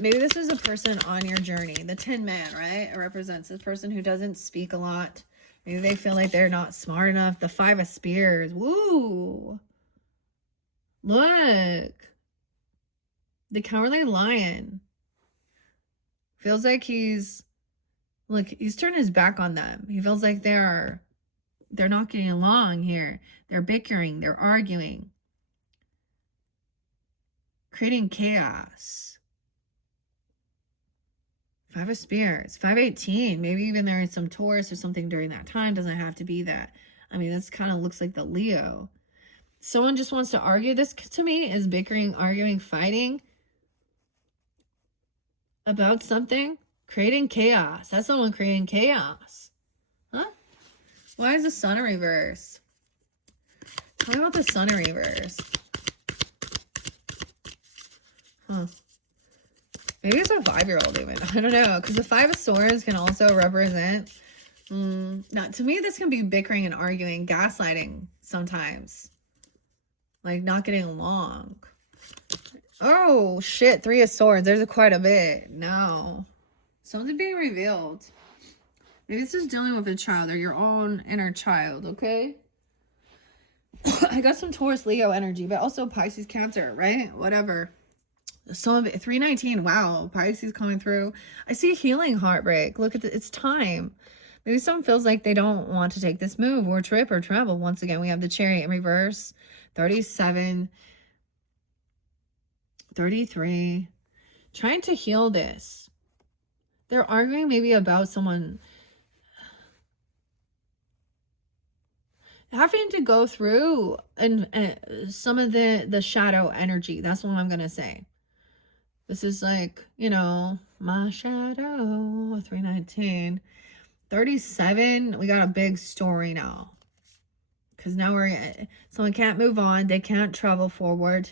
Maybe this is a person on your journey. The Tin Man, right? It represents this person who doesn't speak a lot. Maybe they feel like they're not smart enough. The 5 of Spears. Woo! Look. The Cowardly Lion. Feels like he's turned his back on them. He feels like they're not getting along here. They're bickering. They're arguing. Creating chaos. 5 of Spears. 5-18. Maybe even there is some Taurus or something during that time. Doesn't have to be that. I mean, this kind of looks like the Leo. Someone just wants to argue. This to me is bickering, arguing, fighting about something. Creating chaos. That's someone creating chaos. Huh? Why is the Sun in reverse? Talk about the Sun in reverse. Huh. Maybe it's a 5-year-old even. I don't know. Because the 5 of Swords can also represent... Now, to me, this can be bickering and arguing, gaslighting sometimes. Like, not getting along. Oh, shit. 3 of Swords. There's quite a bit. No. Something being revealed. Maybe this is dealing with a child or your own inner child, okay? I got some Taurus, Leo energy, but also Pisces, Cancer, right? Whatever. So 319, wow, Pisces coming through. I see healing heartbreak. Look at it's time. Maybe someone feels like they don't want to take this move or trip or travel. Once again, we have the Chariot in reverse. 37, 33. Trying to heal this. They're arguing maybe about someone having to go through and some of the shadow energy. That's what I'm going to say. This is like, you know, my shadow. 319. 37. We got a big story now. Because now someone can't move on. They can't travel forward.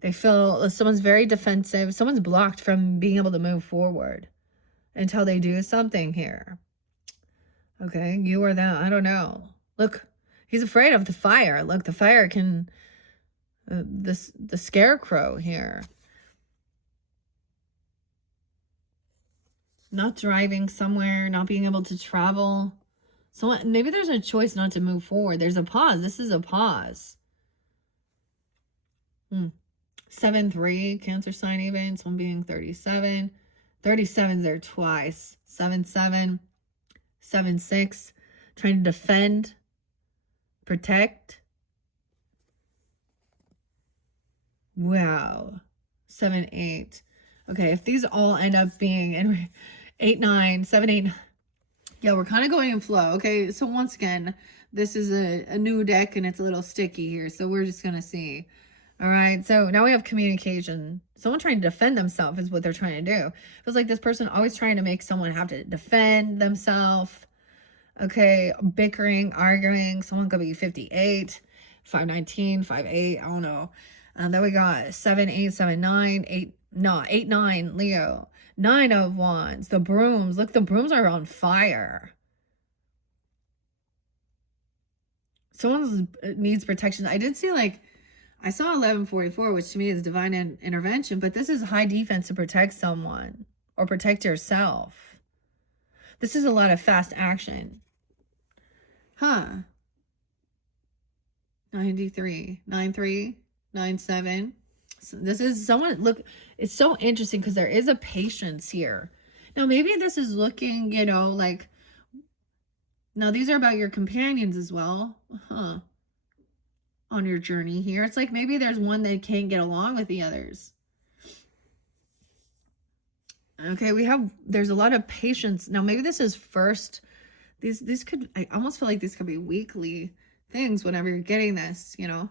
They feel someone's very defensive. Someone's blocked from being able to move forward until they do something here. Okay, you or them. I don't know. Look, he's afraid of the fire. Look, the fire can... the scarecrow here. Not driving somewhere, not being able to travel. So maybe there's a choice not to move forward. There's a pause. This is a pause. 7-3, Cancer sign even. Someone being 37. 37's there twice. 7-7. 7-6. Trying to defend. Protect. Wow. 7-8. Okay, if these all end up being in 8-9, 7-8. Yeah, we're kind of going in flow. Okay, so once again, this is a new deck and it's a little sticky here. So we're just going to see. All right. So now we have communication. Someone trying to defend themselves is what they're trying to do. It feels like this person always trying to make someone have to defend themselves. Okay. Bickering, arguing. Someone could be 58, 519, 58. I don't know. Then we got 7, 8, 7, 9, 8, no, 8, 9, Leo. 9 of Wands. The brooms. Look, the brooms are on fire. Someone needs protection. I did see like, I saw 1144, which to me is divine intervention, but this is high defense to protect someone or protect yourself. This is a lot of fast action. Huh. 93, 93, 97. So this is someone, look, it's so interesting because there is a patience here. Now, maybe this is looking, you know, like, now these are about your companions as well. Huh. On your journey here. It's like maybe there's one that can't get along with the others. Okay, there's a lot of patience. Now, maybe this is first, these could, I almost feel like these could be weekly things whenever you're getting this, you know.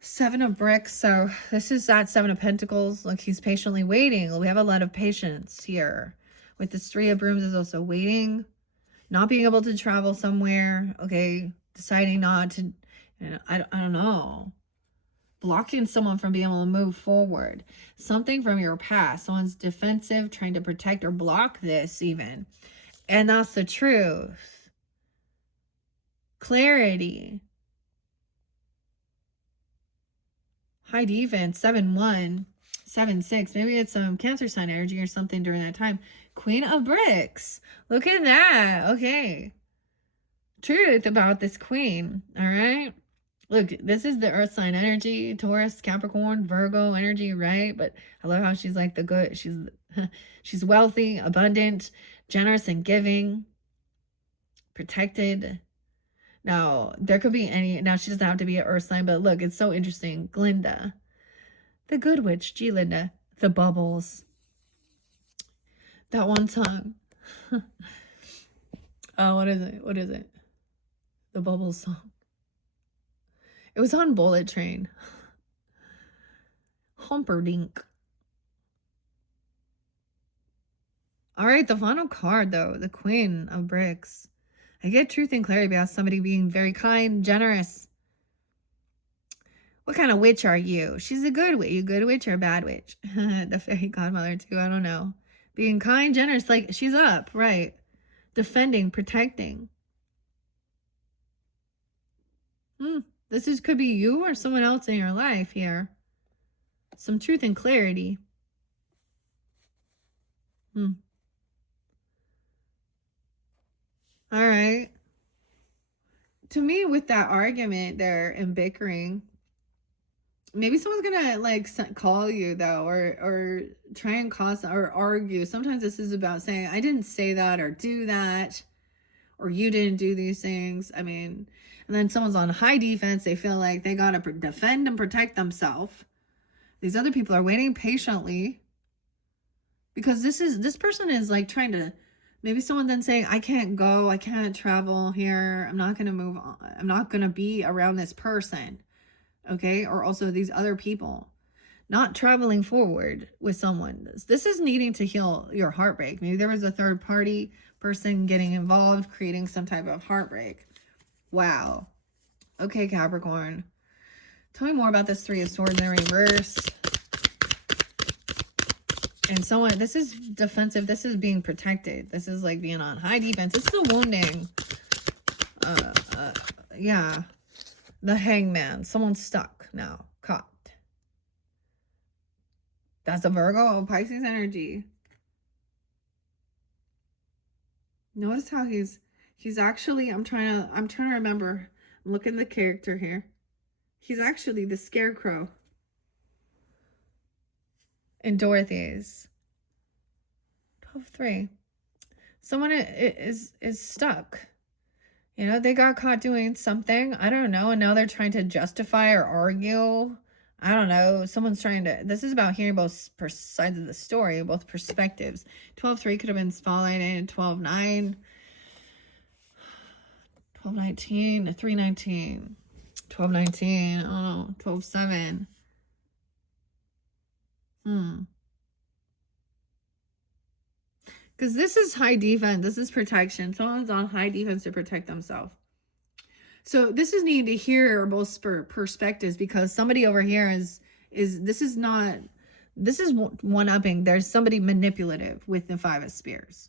7 of bricks. So this is that 7 of pentacles. Look, he's patiently waiting. We have a lot of patience here. With this 3 of brooms is also waiting, not being able to travel somewhere. Okay, deciding not to, you know, I don't know. Blocking someone from being able to move forward. Something from your past. Someone's defensive, trying to protect or block this even. And that's the truth. Clarity. High defense. 7-1. 7-6. Maybe it's some Cancer sign energy or something during that time. Queen of bricks. Look at that. Okay. Truth about this queen. All right. Look, this is the earth sign energy, Taurus, Capricorn, Virgo energy, right? But I love how she's like the good, she's wealthy, abundant, generous and giving, protected. Now, there could be now she doesn't have to be an earth sign, but look, it's so interesting. Glinda, the good witch, G. Linda, the bubbles. That one song. Oh, what is it? What is it? The Bubbles song. It was on Bullet Train. Humperdinck. All right, the final card, though. The Queen of Bricks. I get truth and clarity about somebody being very kind, generous. What kind of witch are you? She's a good witch. You good witch or a bad witch? The fairy godmother, too. I don't know. Being kind, generous. Like, she's up, right? Defending, protecting. This could be you or someone else in your life here. Some truth and clarity. All right. To me, with that argument there and bickering, maybe someone's gonna like call you though, or try and cause or argue. Sometimes this is about saying, I didn't say that or do that, or you didn't do these things. I mean, and then someone's on high defense. They feel like they gotta defend and protect themselves. These other people are waiting patiently because this person is like trying to, maybe someone then saying, I can't go, I can't travel here, I'm not going to move on, I'm not going to be around this person, okay? Or also these other people, not traveling forward with someone. This is needing to heal your heartbreak. Maybe there was a third party person getting involved, creating some type of heartbreak. Wow. Okay, Capricorn. Tell me more about this 3 of Swords in reverse. And someone, this is defensive. This is being protected. This is like being on high defense. This is a wounding. Yeah. The Hangman. Someone's stuck now. Caught. That's a Virgo. Pisces energy. Notice how he's actually, I'm trying to remember. I'm looking at the character here. He's actually the Scarecrow. In Dorothy's 12-3. Someone is stuck. You know, they got caught doing something. I don't know. And now they're trying to justify or argue. I don't know. Someone's trying to, this is about hearing both sides of the story, both perspectives. 12-3 could have been spotlighted. 12-9. 12-19. 3-19. 1219. Oh, 12-7. Because this is high defense. This is protection. Someone's on high defense to protect themselves. So this is needing to hear both perspectives, because somebody over here is this is one-upping. There's somebody manipulative with the 5 of Spears.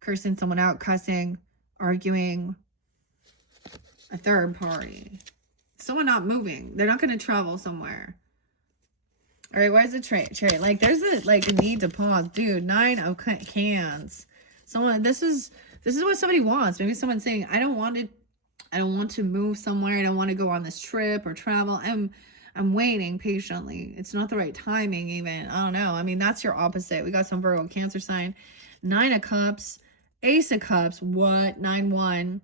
Cursing someone out, cussing, arguing. A third party. Someone not moving. They're not going to travel somewhere. All right, where's the chariot? Like, there's a need to pause. Dude, 9 of cans. Someone, this is what somebody wants. Maybe someone's saying, I don't want to move somewhere. I don't want to go on this trip or travel. I'm waiting patiently. It's not the right timing even. I don't know. I mean, that's your opposite. We got some Virgo Cancer sign. 9 of Cups. Ace of Cups. What? 9-1.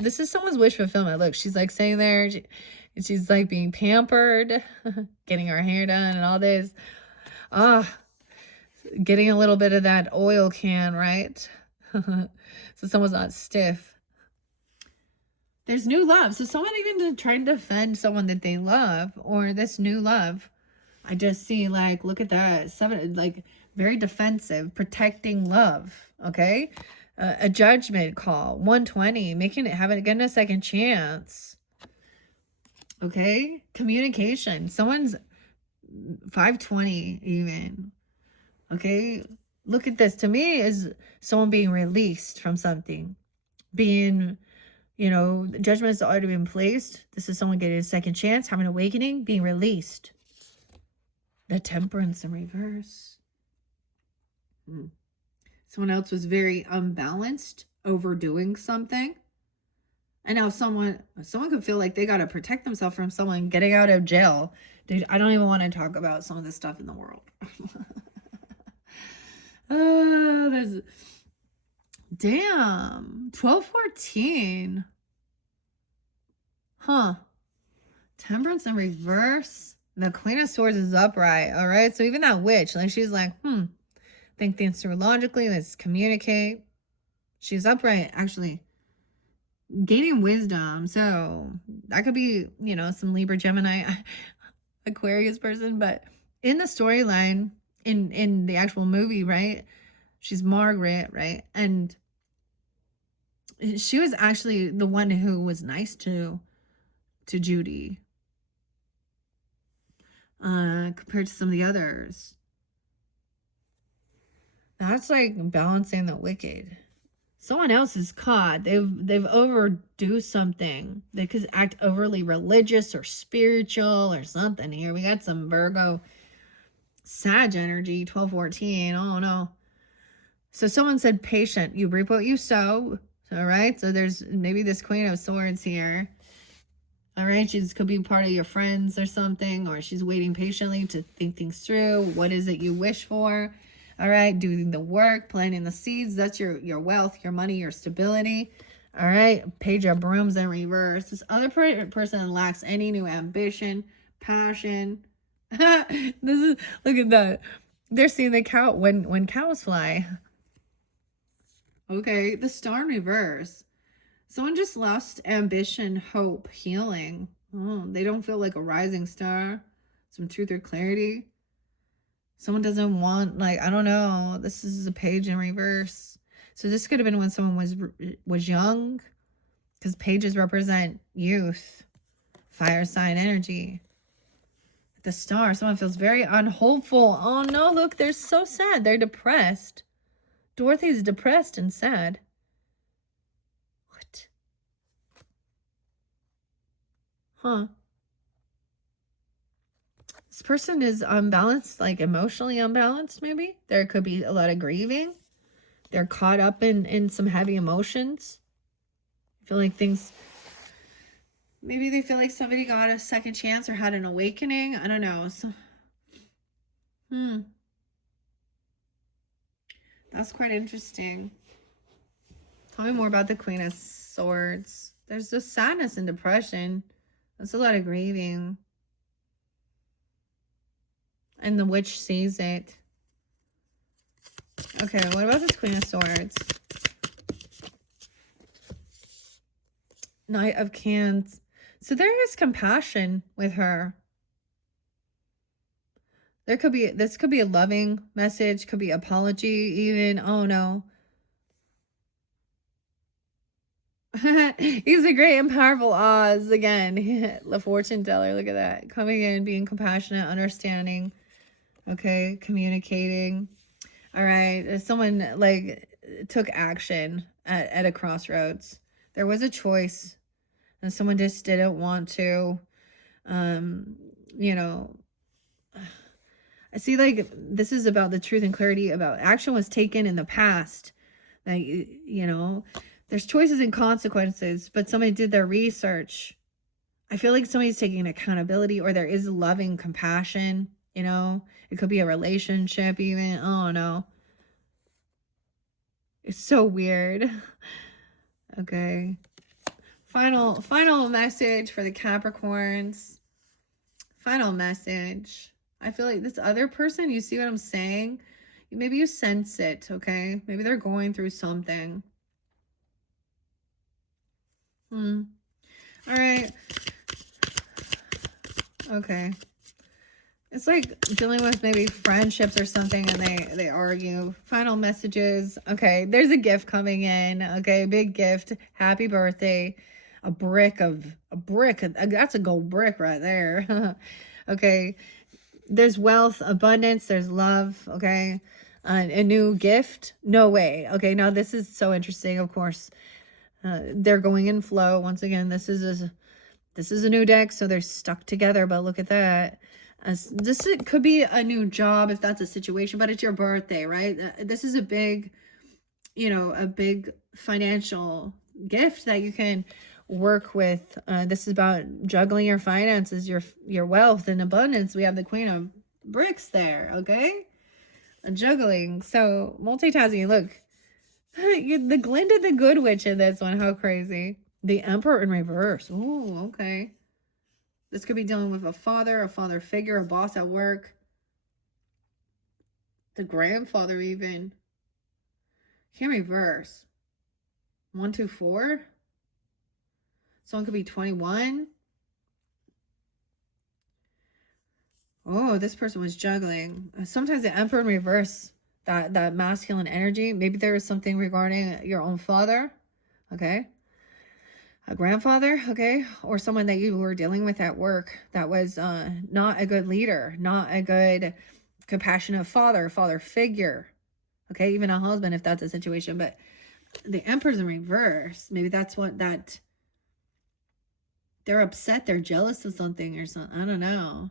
This is someone's wish fulfillment. Look, she's like saying there, she's like being pampered, getting her hair done and all this. Getting a little bit of that oil can, right? So someone's not stiff. There's new love. So someone even trying to defend someone that they love, or this new love. I just see, like, look at that. 7, like, very defensive, protecting love. Okay. A judgment call. 120, getting a second chance. Okay. Communication. Someone's 520 even. Okay. Look at this. To me, is someone being released from something. Being, the judgment has already been placed. This is someone getting a second chance, having an awakening, being released. The Temperance in reverse. Someone else was very unbalanced, overdoing something. And now someone could feel like they got to protect themselves from someone getting out of jail. Dude, I don't even want to talk about some of this stuff in the world. Damn. 12-14. Temperance in reverse. The Queen of Swords is upright. All right. So even that witch, like, she's like, think things through logically. Let's communicate. She's upright, actually. Gaining wisdom. So that could be, some Libra, Gemini, Aquarius person. But in the storyline, in the actual movie, right? She's Margaret, right? And she was actually the one who was nice to Judy. Compared to some of the others. That's like balancing the wicked. Someone else is caught. They've overdo something. They could act overly religious or spiritual or something here. We got some Virgo Sag energy, 12-14. Oh no. So someone said patient. You reap what you sow. All right. So there's maybe this Queen of Swords here. All right. She could be part of your friends or something, or she's waiting patiently to think things through. What is it you wish for? All right, doing the work, planting the seeds. That's your wealth, your money, your stability. All right, Page of Brooms in reverse. This other person lacks any new ambition, passion. Look at that. They're seeing the cow when cows fly. Okay, the Star in reverse. Someone just lost ambition, hope, healing. Oh, they don't feel like a rising star. Some truth or clarity. Someone doesn't want, like, I don't know. This is a Page in reverse. So this could have been when someone was young, because pages represent youth, fire sign energy. The Star, someone feels very unhopeful. Oh no, look, they're so sad. They're depressed. Dorothy's depressed and sad. What? Huh. This person is unbalanced, like emotionally unbalanced, maybe. There could be a lot of grieving. They're caught up in some heavy emotions. I feel like things, maybe they feel like somebody got a second chance or had an awakening. I don't know. So, that's quite interesting. Tell me more about the Queen of Swords. There's just sadness and depression. That's a lot of grieving. And the witch sees it. Okay, what about this Queen of Swords? Knight of Cans. So there is compassion with her. This could be a loving message, could be apology even. Oh no. He's a great and powerful Oz again. The fortune teller. Look at that. Coming in, being compassionate, understanding. Okay, communicating. All right. Someone like took action at a crossroads. There was a choice, and someone just didn't want to. You know, I see like this is about the truth and clarity about action was taken in the past. Like, you know, there's choices and consequences, but somebody did their research. I feel like somebody's taking accountability, or there is loving compassion, you know, it could be a relationship even. Oh no. It's so weird. Okay. Final message for the Capricorns. Final message. I feel like this other person, you see what I'm saying? Maybe you sense it, okay? Maybe they're going through something. All right. Okay. It's like dealing with maybe friendships or something, and they argue. Final messages. Okay, there's a gift coming in. Okay, big gift. Happy birthday. A brick. That's a gold brick right there. Okay. There's wealth, abundance, there's love. Okay. A new gift. No way. Okay, now this is so interesting. Of course, they're going in flow. Once again, this is a new deck, so they're stuck together, but look at that. This could be a new job if that's a situation, but it's your birthday, right? This is a big, you know, a big financial gift that you can work with. This is about juggling your finances, your wealth and abundance. We have the Queen of Bricks there, okay? Juggling. So multitasking. Look, the Glinda the Good Witch in this one. How crazy. The Emperor in reverse. Oh, okay. This could be dealing with a father figure, a boss at work. The grandfather even. Can reverse. 1, 2, 4. Someone could be 21. Oh, this person was juggling. Sometimes the Emperor in reverse, that masculine energy. Maybe there is something regarding your own father. Okay. A grandfather, okay, or someone that you were dealing with at work that was not a good leader, not a good compassionate father figure, okay, even a husband if that's a situation. But the Emperor's in reverse. Maybe that's what that they're upset, they're jealous of something or something. I don't know.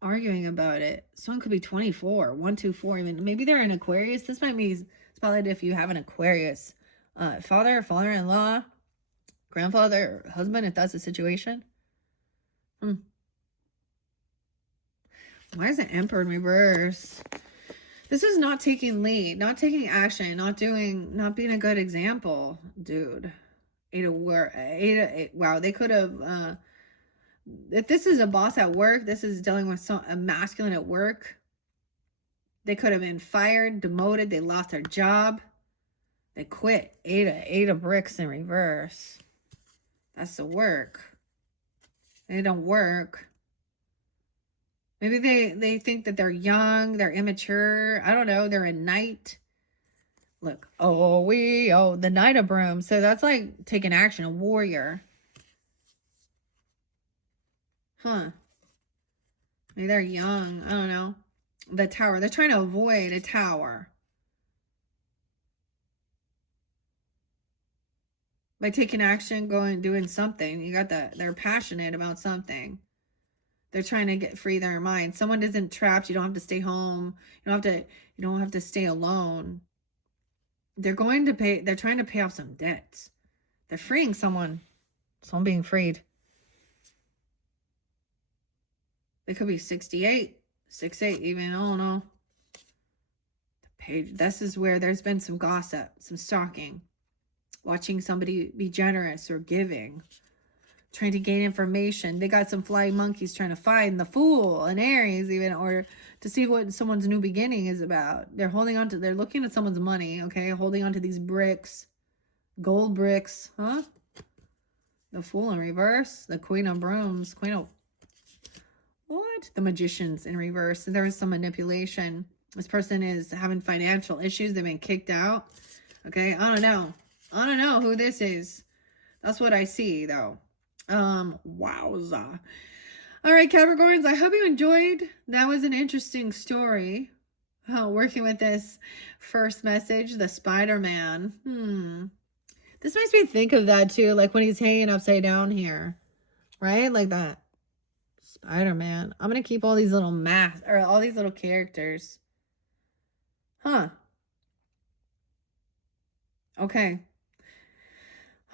Arguing about it. Someone could be 24, 1, 2, 4, even maybe they're in Aquarius. This might be spotlight if you have an Aquarius father-in-law, grandfather, husband, if that's the situation. Why is the Emperor in reverse? This is not taking lead, not taking action, not being a good example, dude. Wow, they could have, if this is a boss at work, this is dealing with a masculine at work. They could have been fired, demoted, they lost their job. They quit. Eight of bricks in reverse. That's the work. They don't work. Maybe they think that they're young, they're immature. I don't know. They're a knight. Look. The Knight of Brooms. So that's like taking action, a warrior. Huh. Maybe they're young. I don't know. The Tower. They're trying to avoid a tower. By taking action, doing something. You got that. They're passionate about something. They're trying to get free their mind. Someone isn't trapped. You don't have to stay home. You don't have to stay alone. They're trying to pay off some debts. They're freeing someone. Someone being freed. They could be 68, 68 even. I don't know. The page. This is where there's been some gossip, some stalking. Watching somebody be generous or giving. Trying to gain information. They got some flying monkeys trying to find the Fool and Aries even, or to see what someone's new beginning is about. They're looking at someone's money, okay? Holding on to these bricks. Gold bricks, huh? The Fool in reverse. The Queen of Brooms. Queen of... What? The Magicians in reverse. There is some manipulation. This person is having financial issues. They've been kicked out. Okay, I don't know. I don't know who this is. That's what I see, though. Wowza. All right, Capricorns, I hope you enjoyed. That was an interesting story. Working with this first message, the Spider-Man. This makes me think of that, too, like when he's hanging upside down here. Right? Like that. Spider-Man. I'm going to keep all these little masks, or all these little characters. Huh. Okay.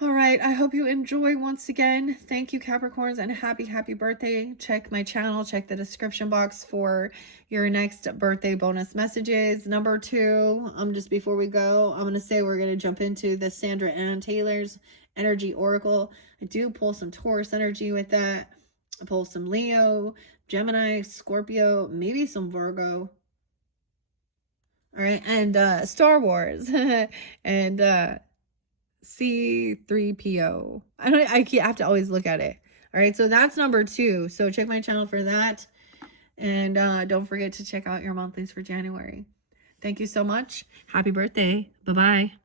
All right. I hope you enjoy once again. Thank you, Capricorns, and happy birthday. Check my channel. Check the description box for your next birthday bonus messages. Number 2, just before we go, I'm going to say we're going to jump into the Sandra Ann Taylor's Energy Oracle. I do pull some Taurus energy with that. I pull some Leo, Gemini, Scorpio, maybe some Virgo. All right. And Star Wars. And C3PO. I have to always look at it. All right, so that's number 2. So check my channel for that. And don't forget to check out your monthlies for January. Thank you so much. Happy birthday. Bye-bye.